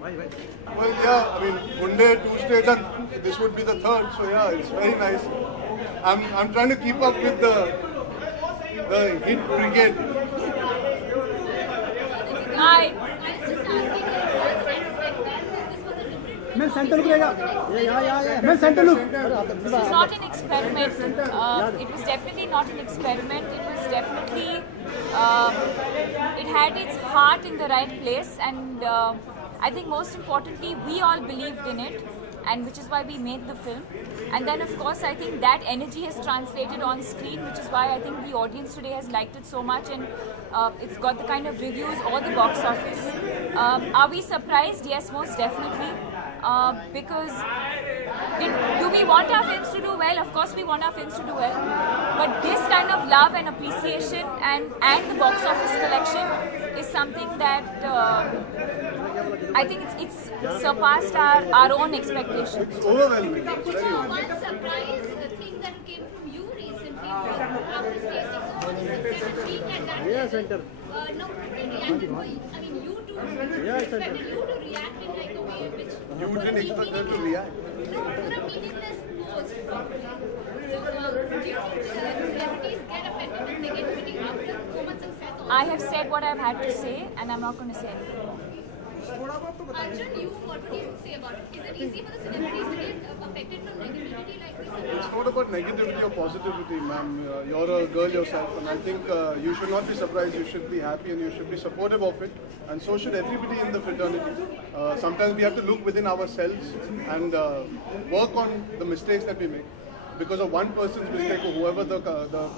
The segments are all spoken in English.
Well, yeah, I mean, Gunde, Tuesday, this would be the third, so yeah, it's very nice. I'm trying to keep up with the hit brigade. मैं centre look रहेगा मैं centre look This is not an experiment. It was definitely not an experiment. It was definitely it had its heart in the right place, and I think most importantly we all believed in it, and which is why we made the film. And then of course I think that energy has translated on screen, which is why I think the audience today has liked it so much, and it's got the kind of reviews or the box office. Are we surprised? Yes, most definitely. Because do we want our films to do well? Of course we want our films to do well, but this kind of love and appreciation and the box office collection is something that I think it's surpassed our own expectations. It's overwhelming. One surprise thing that came from you recently after tasting so much success and being at that level, nobody reacted. I mean, you two expected you to react in like a way which You didn't expect them to react. no, for a meaningless post probably. So, do you think celebrities get offended with negativity after so much success? Also? I have said what I've had to say, and I'm not going to say anything more. Arjun, what would you say about it? Is it easy for the celebrities to get affected from negativity like this? It's not about negativity or positivity, ma'am. You're a girl yourself, and I think you should not be surprised. You should be happy and you should be supportive of it, and so should everybody in the fraternity. Sometimes we have to look within ourselves and work on the mistakes that we make. Because of one person's mistake or whoever the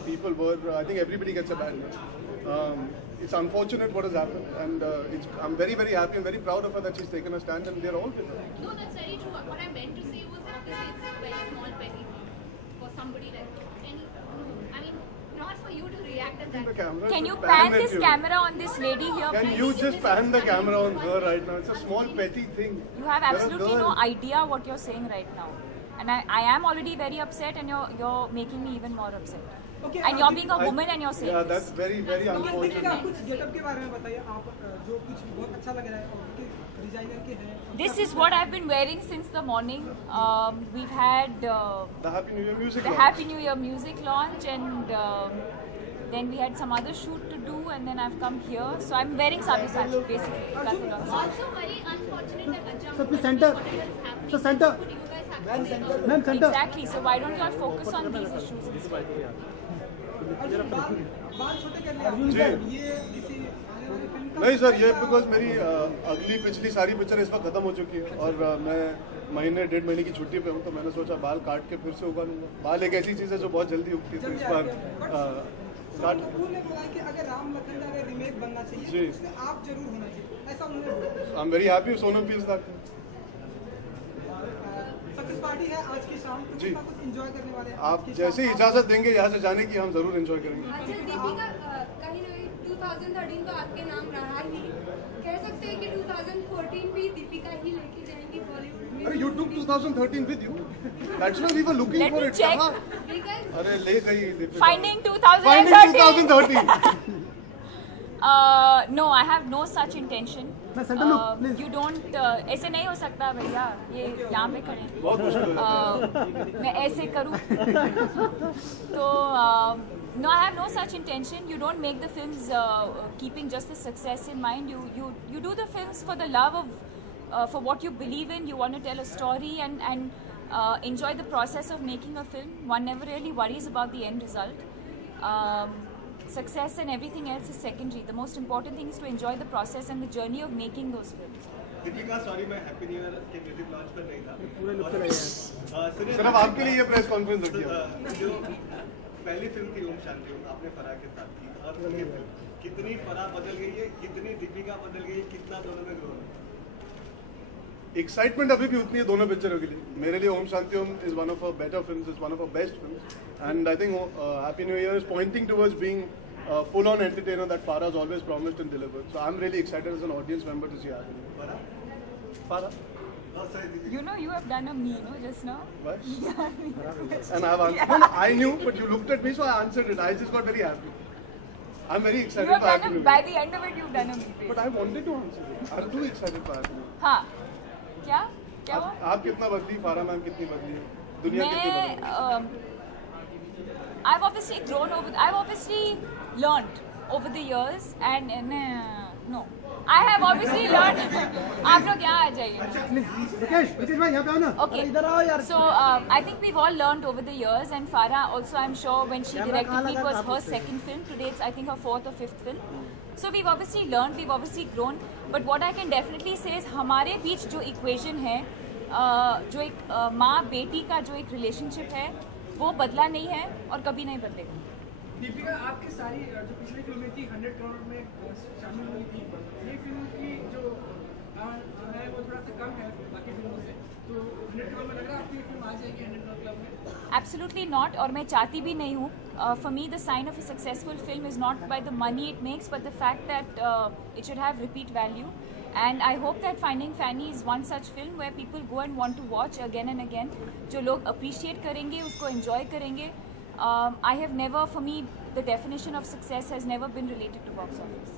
people were, I think everybody gets a bad name. It's unfortunate what has happened, and I'm very, very happy and very proud of her that she's taken a stand, and they're all with her. No, that's very true. What I meant to say was obviously it's a very small petty thing for somebody like any. I mean, not for you to react at that. Can you pan this camera on this lady here, Can please? you just pan the camera on her right now? It's a small petty thing. You have You're a absolutely girl. no idea what you're saying right now, and I am already very upset, and you're making me even more upset. And you're being a woman and you're saying Yeah, this. that's very, very unfortunate. आप कुछ getup के बारे में बताइए आप जो कुछ बहुत अच्छा लग रहा है और उनके डिजाइनर के हैं This is what I've been wearing since the morning. We've had The Happy New Year music. the launch. Happy New Year music launch, and then we had some other shoot to do, and then I've come here. So I'm wearing Sabyasachi basically. Nothing else. Also very unfortunate that Ajam So, please center. So, center. Could you guys have ma'am centre Exactly. So why don't you all focus on these issues instead? बात छोटे कर लिया जी। ये किसी आने वाली film का नहीं सर, ये बिकॉज मेरी अगली पिछली सारी पिक्चर इस वक्त खत्म हो चुकी है, और मैं महीने 1.5 महीने की छुट्टी पे हूँ, तो मैंने सोचा बाल काट के फिर से उगा लूँगा. बाल एक ऐसी चीज़ है जो बहुत जल्दी उगती है, तो इस बार काट. कपूर ने बोला कि अगर राम लखन का अगर रीमेक बनना चाहिए जी. तो उसमें आप जरूर होना चाहिए ऐसा उन्होंने बोला. I am very happy Sonam feels that. Success party है आज की शाम को जी. कुछ एंजॉय करने वाले हैं आप जैसे ही इजाज़त देंगे यहाँ से जाने की, हम ज़रूर एंजॉय करेंगे. अच्छा दीपिका कहीं ना कहीं 2013 तो आपके नाम रहा ही, कह सकते हैं कि 2014 भी दीपिका ही लेके जाएंगी बॉलीवुड में. अरे you took 2013 with you. That's why we were looking Let for me it. check. कहाँ? Because अरे ले गई Deepika. Finding Finding 2013. 2013. No, I have no such intention. मैं centre look please You don't. ऐसे नहीं हो सकता भैया. ये यहाँ पे खड़े हैं. बहुत मुश्किल है. मैं ऐसे करूँ तो no, I have no such intention. You don't make the films keeping just the success in mind. You do the films for the love of for what you believe in. You want to tell a story and enjoy the process of making a film. One never really worries about the end result. Success and everything else is secondary. The most important thing is to enjoy the process and the journey of making those films. Deepika sorry मैं happy New year के music launch पर नहीं था. पूरे look लगे हैं सिर्फ आपके लिए ये प्रेस कॉन्फ्रेंस रखी है. जो पहली फिल्म थी ओम शांति ओम, आपने फराह के साथ की, और ये फिल्म कितनी फराह बदल गई है, कितनी दीपिका बदल गई है, कितना दोनों में ग्रो है. एक्साइटमेंट अभी भी उतनी है दोनों पिक्चरों के लिए. मेरे लिए Om Shanti Om is one of a better films, is one of a best films, and I think Happy New Year is pointing towards being full on entertainer that Farah has always promised and delivered. So I'm really excited as an audience member to see Happy New Year. Farah? Oh, sorry, Didi. You know, you have done a me, no, just now. What? And I've answered. No, I knew, but you looked at me, so I answered it. I just got very happy. I'm very You excited have for done Happy a, New by Year. the end of it, you've done a me face. But I wanted to answer it. I'm too excited for Happy New Year. हाँ, क्या क्या हुआ? आप कितना बदली, फारा ma'am कितनी बदली है, दुनिया कितनी बदली? I've obviously grown over. I've obviously learned over the years, and no, I have obviously learned. आप लोग यहाँ आ जाइए. विकेश भाई यहाँ पे आओ ना. Okay. इधर आओ यार. So I think we've all learned over the years, and Farah also, I'm sure, when she directed me, it was her second film. Today it's, I think, her fourth or fifth film. So we've obviously learned, we've obviously grown. But what I can definitely say is हमारे बीच जो equation है, जो एक माँ बेटी का जो एक relationship है, वो बदला नहीं है और कभी नहीं बदलेगा. दीपिका, आपकी सारी जो पिछली फिल्में थी 100 करोड़ में शामिल हुई थी, ये फिल्म की जो है वो थोड़ा सा कम है बाकी फिल्मों से, तो 100 करोड़ में लग रहा है आपकी फिल्म आ जाएगी 100 करोड़ क्लब में? Absolutely not, और मैं चाहती भी नहीं हूँ. For me, the sign of a successful film is not by the money it makes, but the fact that it should have repeat value. And I hope that Finding Fanny is one such film where people go and want to watch again and again. जो लोग appreciate करेंगे, उसको enjoy करेंगे. I have never, for me, the definition of success has never been related to box office.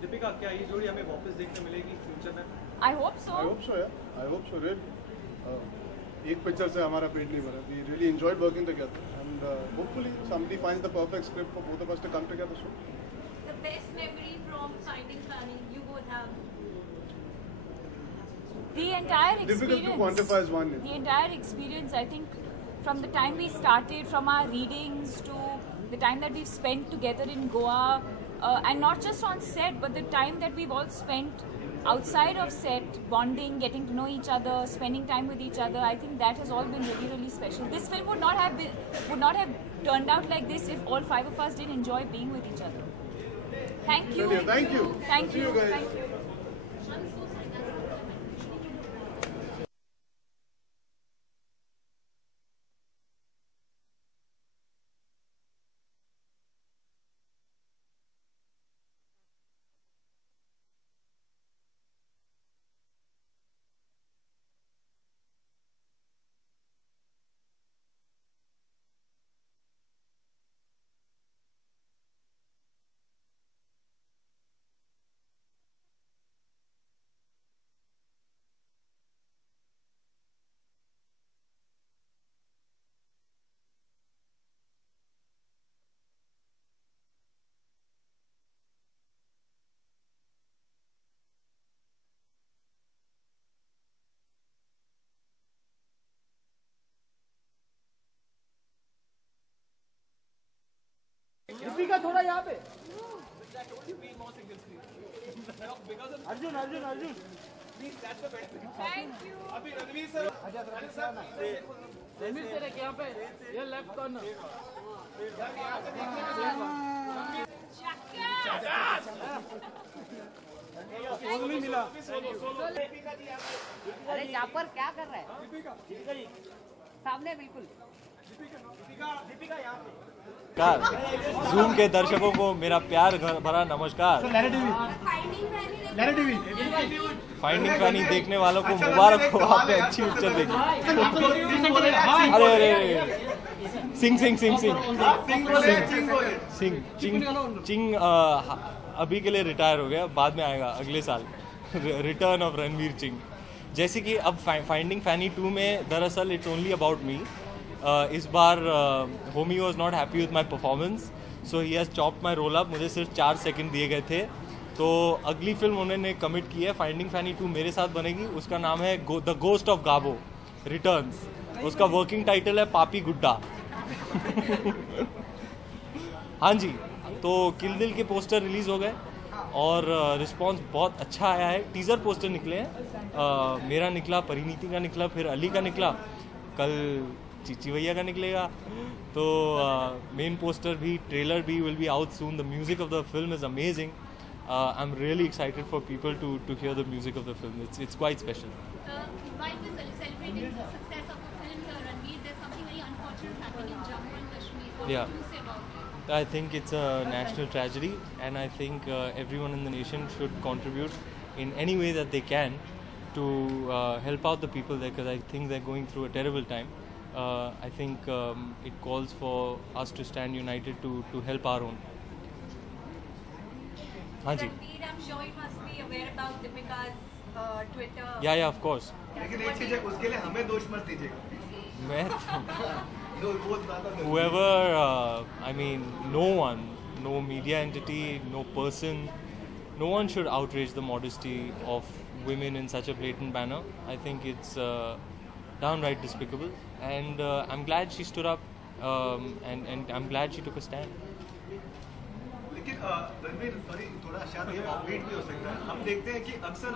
Deepika, क्या ये जोड़ी हमें वापस देखने मिलेगी फ्यूचर में? I hope so. I hope so, yeah. I hope so, really. एक पिक्चर से हमारा पेट नहीं भरा. We really enjoyed working together, and hopefully somebody finds the perfect script for both of us to come together soon. The best memory from Finding Fanny you both have? The entire Difficult to experience. quantify as one. The entire experience, I think, from the time we started, from our readings to the time that we've spent together in Goa, and not just on set, but the time that we've all spent outside of set, bonding, getting to know each other, spending time with each other. I think that has all been really, really special. This film would not have turned out like this if all five of us didn't enjoy being with each other. Thank you. Brilliant. Thank you. Thank See you. you guys. Thank you. I'm so sorry, that's what I meant. Deepika थोड़ा यहाँ पे. Arjun. Thank you. Ranveer sir एक यहाँ पे, ये left corner. मिला. अरे यहाँ पर क्या कर रहा है? सामने बिल्कुल. जूम के दर्शकों को मेरा प्यार भरा नमस्कार. फाइंडिंग फैनी देखने वालों को मुबारक हो, आपने अच्छी पिक्चर देखी. अरे चिंग अभी के लिए रिटायर हो गया, बाद में आएगा अगले साल. Return of Ranveer Ching. जैसे कि अब फाइंडिंग फैनी 2 में दरअसल इट्स ओनली अबाउट मी. इस बार Homi was not happy with my performance, so he has chopped my role up. मुझे सिर्फ 4 सेकंड दिए गए थे. तो अगली फिल्म उन्होंने कमिट की है, फाइंडिंग फैनी 2 मेरे साथ बनेगी. उसका नाम है द गोस्ट ऑफ गाबो रिटर्न्स. उसका वर्किंग टाइटल है पापी गुड्डा. हाँ जी, तो किल दिल के पोस्टर रिलीज़ हो गए और रिस्पांस बहुत अच्छा आया है. टीज़र पोस्टर निकले हैं. मेरा निकला, परिणीति का निकला, फिर अली का निकला, कल चीची भैया का निकलेगा. तो मेन पोस्टर भी, ट्रेलर भी will be out soon. The music of the film is amazing. I am really excited for people to hear the music of the film. It's quite special. While we're celebrating the success of the film, Ranveer, there's something very unfortunate happening in Jammu and Kashmir. What Yeah. do you say about it? I think it's a national tragedy, and I think everyone in the nation should contribute in any way that they can to help out the people there, because I think they're going through a terrible time. I think it calls for us to stand united to help our own. हाँ जी. Ranveer, I'm sure you must be aware about Deepika's Twitter. Yeah, of course. लेकिन एक चीज है, उसके लिए हमें दोष मत दीजिएगा। मैं बहुत ज्यादा whoever, I mean, no one, no media entity, no person, no one should outrage the modesty of women in such a blatant manner. I think it's downright despicable, and I'm glad she stood up, and I'm glad she took a stand. लेकिन Ranveer, sorry, थोड़ा शायद ये offbeat भी हो सकता है। हम देखते हैं कि अक्सर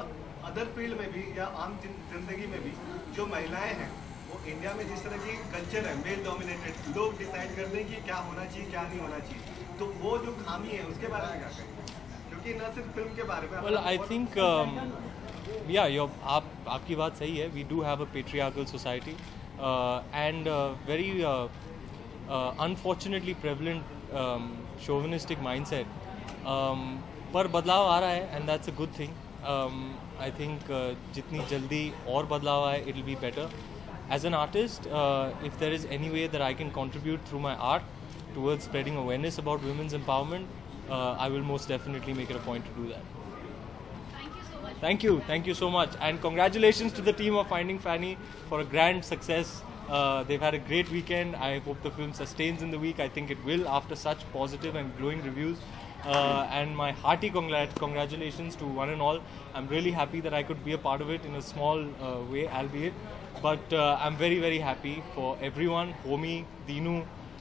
अदर फील्ड में भी या आम जिंदगी में भी जो महिलाएं हैं, वो इंडिया में जिस तरह की कल्चर है, मेल डोमिनेटेड, लोग डिसाइड करते हैं कि क्या होना चाहिए, क्या नहीं होना चाहिए। तो वो जो खामी है, उसके बारे में क्या कहेंगे? क्योंकि न सिर्फ फिल्म के बारे में। Well, I think, आपकी बात सही है. We do have a patriarchal society, and very unfortunately prevalent chauvinistic mindset. पर बदलाव आ रहा है, and that's a good thing. I think जितनी जल्दी और बदलाव आए, it'll be better. As an artist, if there is any way that I can contribute through my art towards spreading awareness about women's empowerment, I will most definitely make it a point to do that. Thank you so much. Thank you so much, and congratulations to the team of Finding Fanny for a grand success. They've had a great weekend. I hope the film sustains in the week. I think it will after such positive and glowing reviews. And my hearty congratulations to one and all. I'm really happy that I could be a part of it in a small way, albeit. But I'm very, very happy for everyone. Homi, Dinu,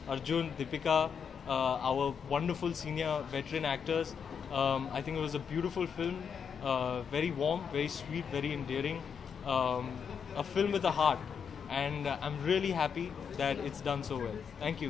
Arjun, Deepika, our wonderful senior veteran actors. I think it was a beautiful film. Very warm, very sweet, very endearing. A film with a heart. And I'm really happy that it's done so well. Thank you.